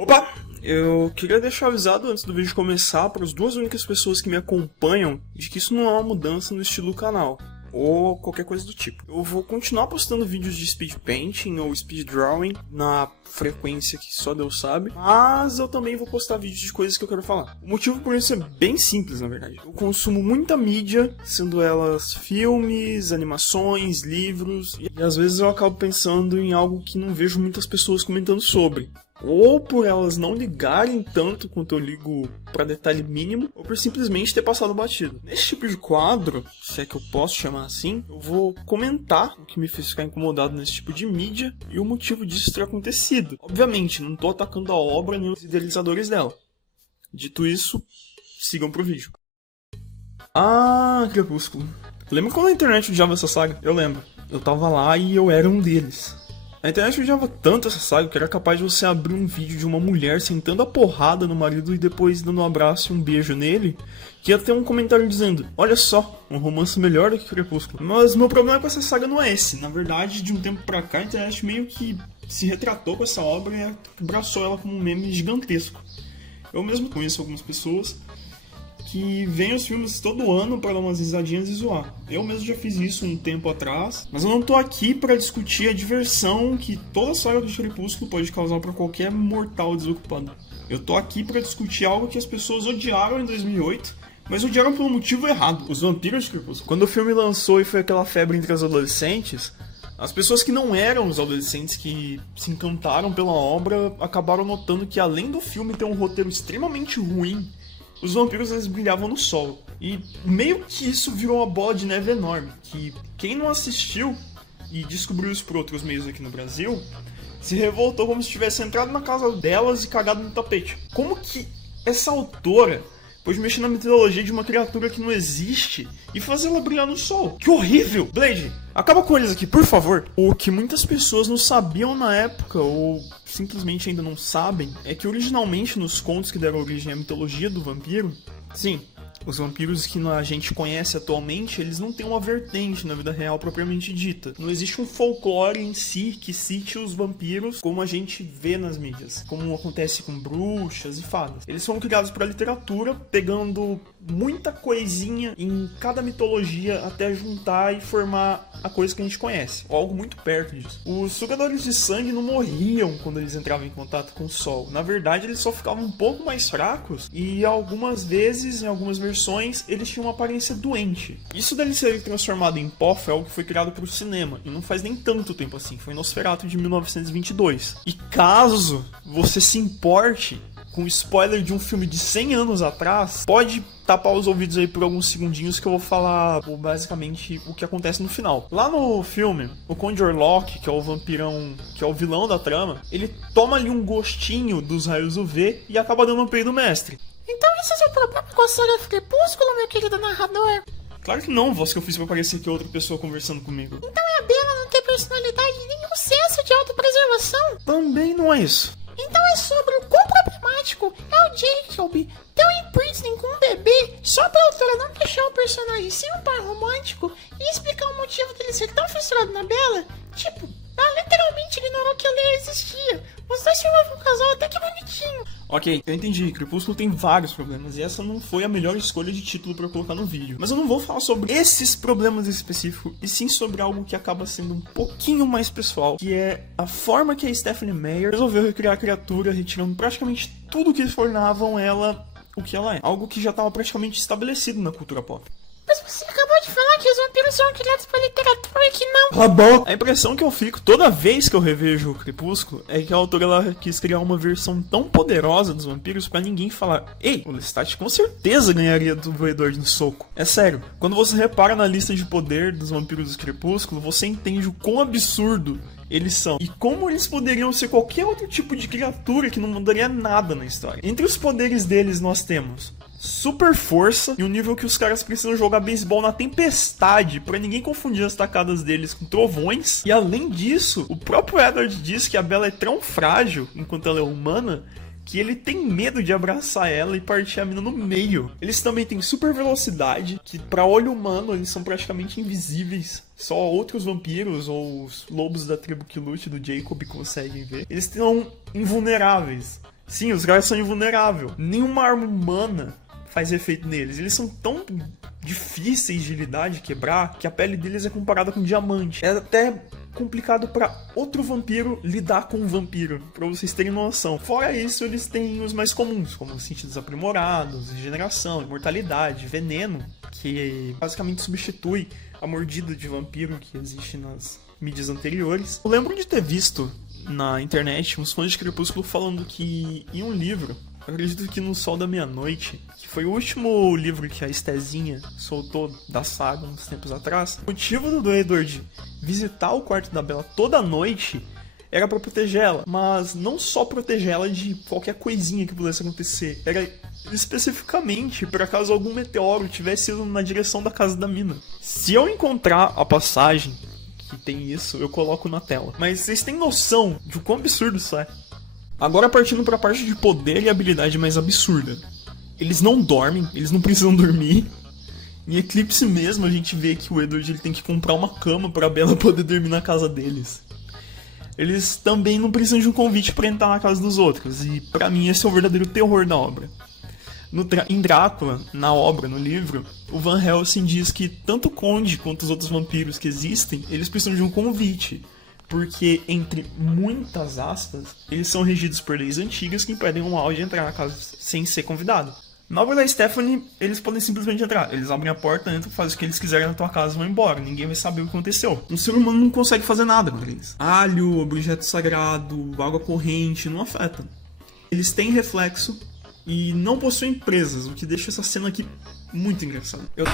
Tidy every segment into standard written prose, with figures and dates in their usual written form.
Opa! Eu queria deixar avisado antes do vídeo começar para as duas únicas pessoas que me acompanham de que isso não é uma mudança no estilo do canal, ou qualquer coisa do tipo. Eu vou continuar postando vídeos de speed painting ou speed drawing na frequência que só Deus sabe, mas eu também vou postar vídeos de coisas que eu quero falar. O motivo por isso é bem simples, na verdade. Eu consumo muita mídia, sendo elas filmes, animações, livros, e às vezes eu acabo pensando em algo que não vejo muitas pessoas comentando sobre. Ou por elas não ligarem tanto quanto eu ligo para detalhe mínimo, ou por simplesmente ter passado batido. Nesse tipo de quadro, se é que eu posso chamar assim, eu vou comentar o que me fez ficar incomodado nesse tipo de mídia e o motivo disso ter acontecido. Obviamente, não tô atacando a obra nem os idealizadores dela. Dito isso, sigam pro vídeo. Crepúsculo. Lembra quando a internet odiava essa saga? Eu lembro. Eu tava lá e eu era um deles. A internet odiava tanto essa saga que era capaz de você abrir um vídeo de uma mulher sentando a porrada no marido e depois dando um abraço e um beijo nele, que ia ter um comentário dizendo: olha só, um romance melhor do que Crepúsculo. Mas meu problema com essa saga não é esse. Na verdade, de um tempo pra cá, a internet meio que se retratou com essa obra e abraçou ela como um meme gigantesco. Eu mesmo conheço algumas pessoas que veem os filmes todo ano para dar umas risadinhas e zoar. Eu mesmo já fiz isso um tempo atrás, mas eu não tô aqui para discutir a diversão que toda a saga do Crepúsculo pode causar para qualquer mortal desocupado. Eu tô aqui para discutir algo que as pessoas odiaram em 2008, mas odiaram pelo motivo errado: os vampiros de Crepúsculo. Quando o filme lançou e foi aquela febre entre as adolescentes, as pessoas que não eram os adolescentes que se encantaram pela obra acabaram notando que, além do filme ter um roteiro extremamente ruim, os vampiros eles brilhavam no sol. E meio que isso virou uma bola de neve enorme, que quem não assistiu e descobriu isso por outros meios aqui no Brasil, se revoltou como se tivesse entrado na casa delas e cagado no tapete. Como que essa autora pode mexer na mitologia de uma criatura que não existe e fazer ela brilhar no sol? Que horrível! Blade, acaba com eles aqui, por favor. O que muitas pessoas não sabiam na época, ou simplesmente ainda não sabem, é que originalmente nos contos que deram origem à mitologia do vampiro, sim, os vampiros que a gente conhece atualmente, eles não têm uma vertente na vida real propriamente dita. Não existe um folclore em si que cite os vampiros como a gente vê nas mídias, como acontece com bruxas e fadas. Eles foram criados para literatura, pegando muita coisinha em cada mitologia até juntar e formar a coisa que a gente conhece, ou algo muito perto disso. Os sugadores de sangue não morriam quando eles entravam em contato com o sol. Na verdade, eles só ficavam um pouco mais fracos e algumas vezes, em algumas versões, eles tinham uma aparência doente. Isso dele ser transformado em pó foi algo que foi criado para o cinema, e não faz nem tanto tempo assim, foi Nosferatu de 1922. E caso você se importe com spoiler de um filme de 100 anos atrás, pode tapar os ouvidos aí por alguns segundinhos que eu vou falar basicamente o que acontece no final. Lá no filme, o Conde Orlok, que é o vampirão, que é o vilão da trama, ele toma ali um gostinho dos raios UV e acaba dando um peido mestre. Então esse é o seu problema com a saga Crepúsculo, meu querido narrador? Claro que não, voz que eu fiz pra parecer que é outra pessoa conversando comigo. Então é a Bella não ter personalidade e nenhum senso de autopreservação? Também não é isso. Então é sobre o quão problemático é o Jacob ter um imprisonment com um bebê só pra autora não deixar o personagem sem um par romântico e explicar o motivo dele ser tão fissurado na Bella. Tipo, ela literalmente ignorou que a Leia existia. Os dois formavam um casal até que bonitinho. Ok, eu entendi, Crepúsculo tem vários problemas e essa não foi a melhor escolha de título pra eu colocar no vídeo. Mas eu não vou falar sobre esses problemas específicos, e sim sobre algo que acaba sendo um pouquinho mais pessoal, que é a forma que a Stephenie Meyer resolveu recriar a criatura, retirando praticamente tudo que tornavam ela o que ela é. Algo que já estava praticamente estabelecido na cultura pop. Mas você acabou de falar que os vampiros são criados pra literatura e que não. Cala a boca! A impressão que eu fico toda vez que eu revejo o Crepúsculo é que a autora ela quis criar uma versão tão poderosa dos vampiros pra ninguém falar: ei, o Lestat com certeza ganharia do Voidor no soco. É sério, quando você repara na lista de poder dos vampiros do Crepúsculo, você entende o quão absurdo eles são e como eles poderiam ser qualquer outro tipo de criatura que não mudaria nada na história. Entre os poderes deles nós temos super força e um nível que os caras precisam jogar beisebol na tempestade pra ninguém confundir as tacadas deles com trovões. E além disso, o próprio Edward diz que a Bella é tão frágil enquanto ela é humana que ele tem medo de abraçar ela e partir a mina no meio. Eles também têm super velocidade, que pra olho humano eles são praticamente invisíveis. Só outros vampiros ou os lobos da tribo que lute do Jacob conseguem ver. Eles são invulneráveis. Sim, os caras são invulneráveis. Nenhuma arma humana faz efeito neles. Eles são tão difíceis de lidar, de quebrar, que a pele deles é comparada com diamante. É até complicado pra outro vampiro lidar com um vampiro, pra vocês terem noção. Fora isso, eles têm os mais comuns, como sentidos aprimorados, regeneração, imortalidade, veneno, que basicamente substitui a mordida de vampiro que existe nas mídias anteriores. Eu lembro de ter visto na internet uns fãs de Crepúsculo falando que em um livro, acredito que no Sol da Meia-Noite, que foi o último livro que a Estezinha soltou da saga uns tempos atrás, o motivo do Edward visitar o quarto da Bella toda noite era pra proteger ela, mas não só proteger ela de qualquer coisinha que pudesse acontecer, era especificamente para caso algum meteoro tivesse ido na direção da casa da mina. Se eu encontrar a passagem que tem isso, eu coloco na tela. Mas vocês têm noção de o quão absurdo isso é? Agora partindo pra parte de poder e habilidade mais absurda. Eles não dormem, eles não precisam dormir. Em Eclipse mesmo a gente vê que o Edward ele tem que comprar uma cama pra Bella poder dormir na casa deles. Eles também não precisam de um convite pra entrar na casa dos outros. E pra mim esse é o verdadeiro terror da obra. Em Drácula, na obra, no livro, o Van Helsing diz que tanto o Conde quanto os outros vampiros que existem, eles precisam de um convite. Porque, entre muitas aspas, eles são regidos por leis antigas que impedem um mal de entrar na casa sem ser convidado. Na obra da Stephanie, eles podem simplesmente entrar. Eles abrem a porta, entram, fazem o que eles quiserem na tua casa e vão embora. Ninguém vai saber o que aconteceu. Um ser humano não consegue fazer nada com eles. Alho, objeto sagrado, água corrente, não afetam. Eles têm reflexo e não possuem presas, o que deixa essa cena aqui muito engraçada. Eu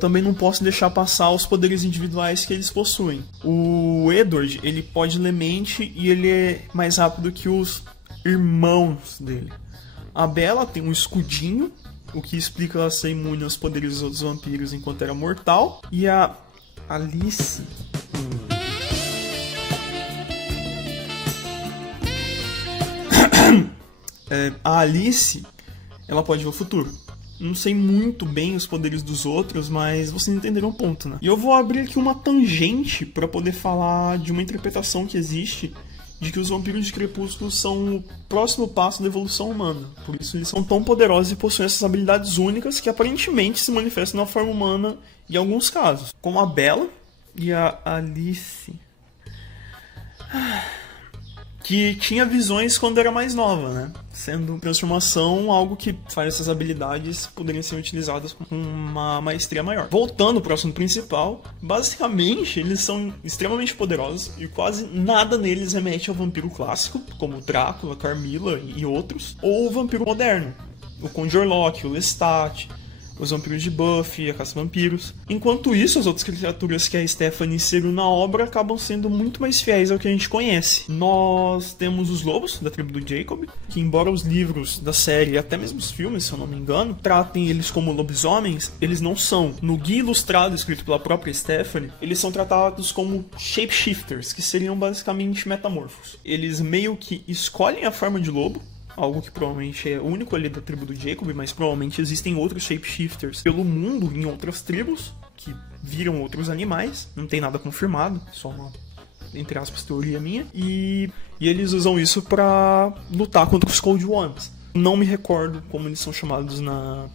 também não posso deixar passar os poderes individuais que eles possuem. O Edward, ele pode ler mente e ele é mais rápido que os irmãos dele. A Bella tem um escudinho, o que explica ela ser imune aos poderes dos outros vampiros enquanto era mortal. E a Alice... a Alice, ela pode ver o futuro. Não sei muito bem os poderes dos outros, mas vocês entenderam o ponto, né? E eu vou abrir aqui uma tangente para poder falar de uma interpretação que existe de que os vampiros de Crepúsculo são o próximo passo da evolução humana. Por isso eles são tão poderosos e possuem essas habilidades únicas que aparentemente se manifestam na forma humana em alguns casos. Como a Bella e a Alice... que tinha visões quando era mais nova, né? Sendo transformação algo que faz essas habilidades poderem ser utilizadas com uma maestria maior. Voltando pro assunto principal, basicamente eles são extremamente poderosos e quase nada neles remete ao vampiro clássico, como Drácula, Carmilla e outros, ou o vampiro moderno, o Conde Orlok, o Lestat, os vampiros de Buffy, a Caça-Vampiros. Enquanto isso, as outras criaturas que a Stephanie inseriu na obra acabam sendo muito mais fiéis ao que a gente conhece. Nós temos os lobos, da tribo do Jacob, que embora os livros da série, e até mesmo os filmes, se eu não me engano, tratem eles como lobisomens, eles não são. No Guia Ilustrado, escrito pela própria Stephanie, eles são tratados como shapeshifters, que seriam basicamente metamorfos. Eles meio que escolhem a forma de lobo, algo que provavelmente é único ali da tribo do Jacob, mas provavelmente existem outros shapeshifters pelo mundo em outras tribos que viram outros animais, não tem nada confirmado, só uma, entre aspas, teoria minha, e eles usam isso pra lutar contra os Cold Ones. Não me recordo como eles são chamados na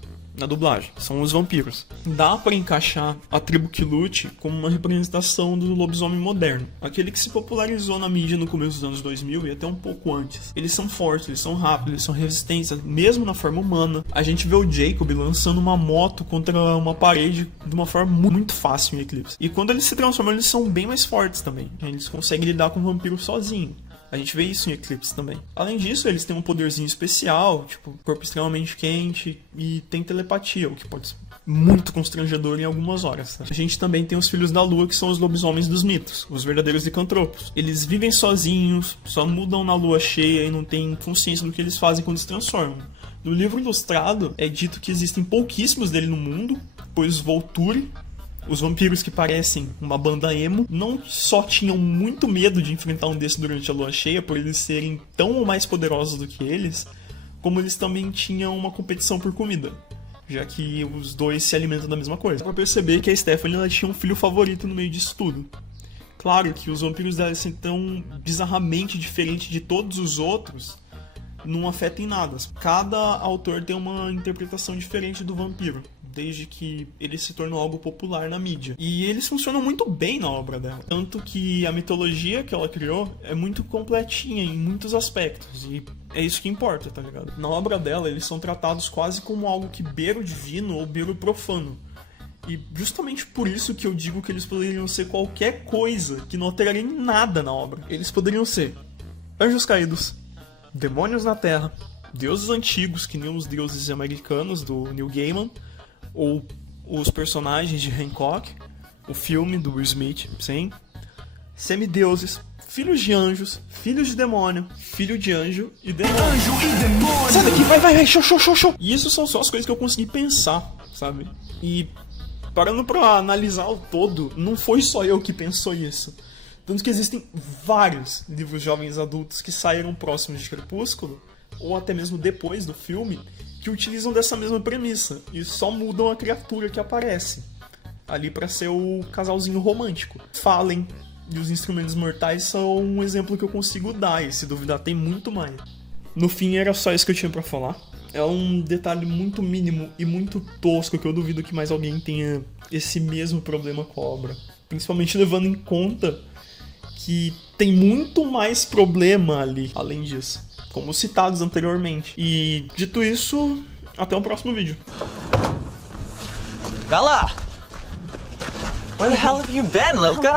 dublagem, são os vampiros. Dá pra encaixar a tribo que lute como uma representação do lobisomem moderno, aquele que se popularizou na mídia no começo dos anos 2000 e até um pouco antes. Eles são fortes, eles são rápidos, eles são resistentes, mesmo na forma humana. A gente vê o Jacob lançando uma moto contra uma parede de uma forma muito fácil em Eclipse. E quando eles se transformam, eles são bem mais fortes também. Eles conseguem lidar com o vampiro sozinho. A gente vê isso em Eclipse também. Além disso, eles têm um poderzinho especial, tipo, corpo extremamente quente e tem telepatia, o que pode ser muito constrangedor em algumas horas. Tá? A gente também tem os Filhos da Lua, que são os lobisomens dos mitos, os verdadeiros licantropos. Eles vivem sozinhos, só mudam na lua cheia e não têm consciência do que eles fazem quando se transformam. No livro ilustrado, é dito que existem pouquíssimos dele no mundo, pois Volturi, os vampiros que parecem uma banda emo, não só tinham muito medo de enfrentar um desses durante a lua cheia, por eles serem tão ou mais poderosos do que eles, como eles também tinham uma competição por comida, já que os dois se alimentam da mesma coisa. Dá pra perceber que a Stephanie ela tinha um filho favorito no meio disso tudo, Claro que os vampiros devem ser tão bizarramente diferentes de todos os outros, não afeta em nada. Cada autor tem uma interpretação diferente do vampiro, desde que ele se tornou algo popular na mídia. E eles funcionam muito bem na obra dela. Tanto que a mitologia que ela criou é muito completinha em muitos aspectos. E é isso que importa, tá ligado? Na obra dela, eles são tratados quase como algo que beira o divino ou beira o profano. E justamente por isso que eu digo que eles poderiam ser qualquer coisa que não alteraria em nada na obra. Eles poderiam ser anjos caídos, demônios na terra, deuses antigos, que nem os deuses americanos do Neil Gaiman, ou os personagens de Hancock, o filme do Will Smith, sim, semideuses, filhos de anjos, filhos de demônio, filho de anjo e demônio. Anjo e demônio! Sai daqui, vai, show. E isso são só as coisas que eu consegui pensar, sabe? E parando pra analisar o todo, não foi só eu que pensou isso. Tanto que existem vários livros jovens adultos que saíram próximos de Crepúsculo, ou até mesmo depois do filme, que utilizam dessa mesma premissa e só mudam a criatura que aparece ali pra ser o casalzinho romântico. Fallen e os Instrumentos Mortais são um exemplo que eu consigo dar, e se duvidar tem muito mais. No fim era só isso que eu tinha pra falar. É um detalhe muito mínimo e muito tosco que eu duvido que mais alguém tenha esse mesmo problema com a obra. Principalmente levando em conta que tem muito mais problema ali, além disso, como citados anteriormente. E, dito isso, até o próximo vídeo. Bella! Where the hell have you been, louca?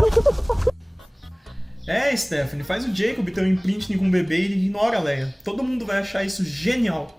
Stephanie, faz o Jacob ter um imprint com um bebê e ignora a Leia. Todo mundo vai achar isso genial.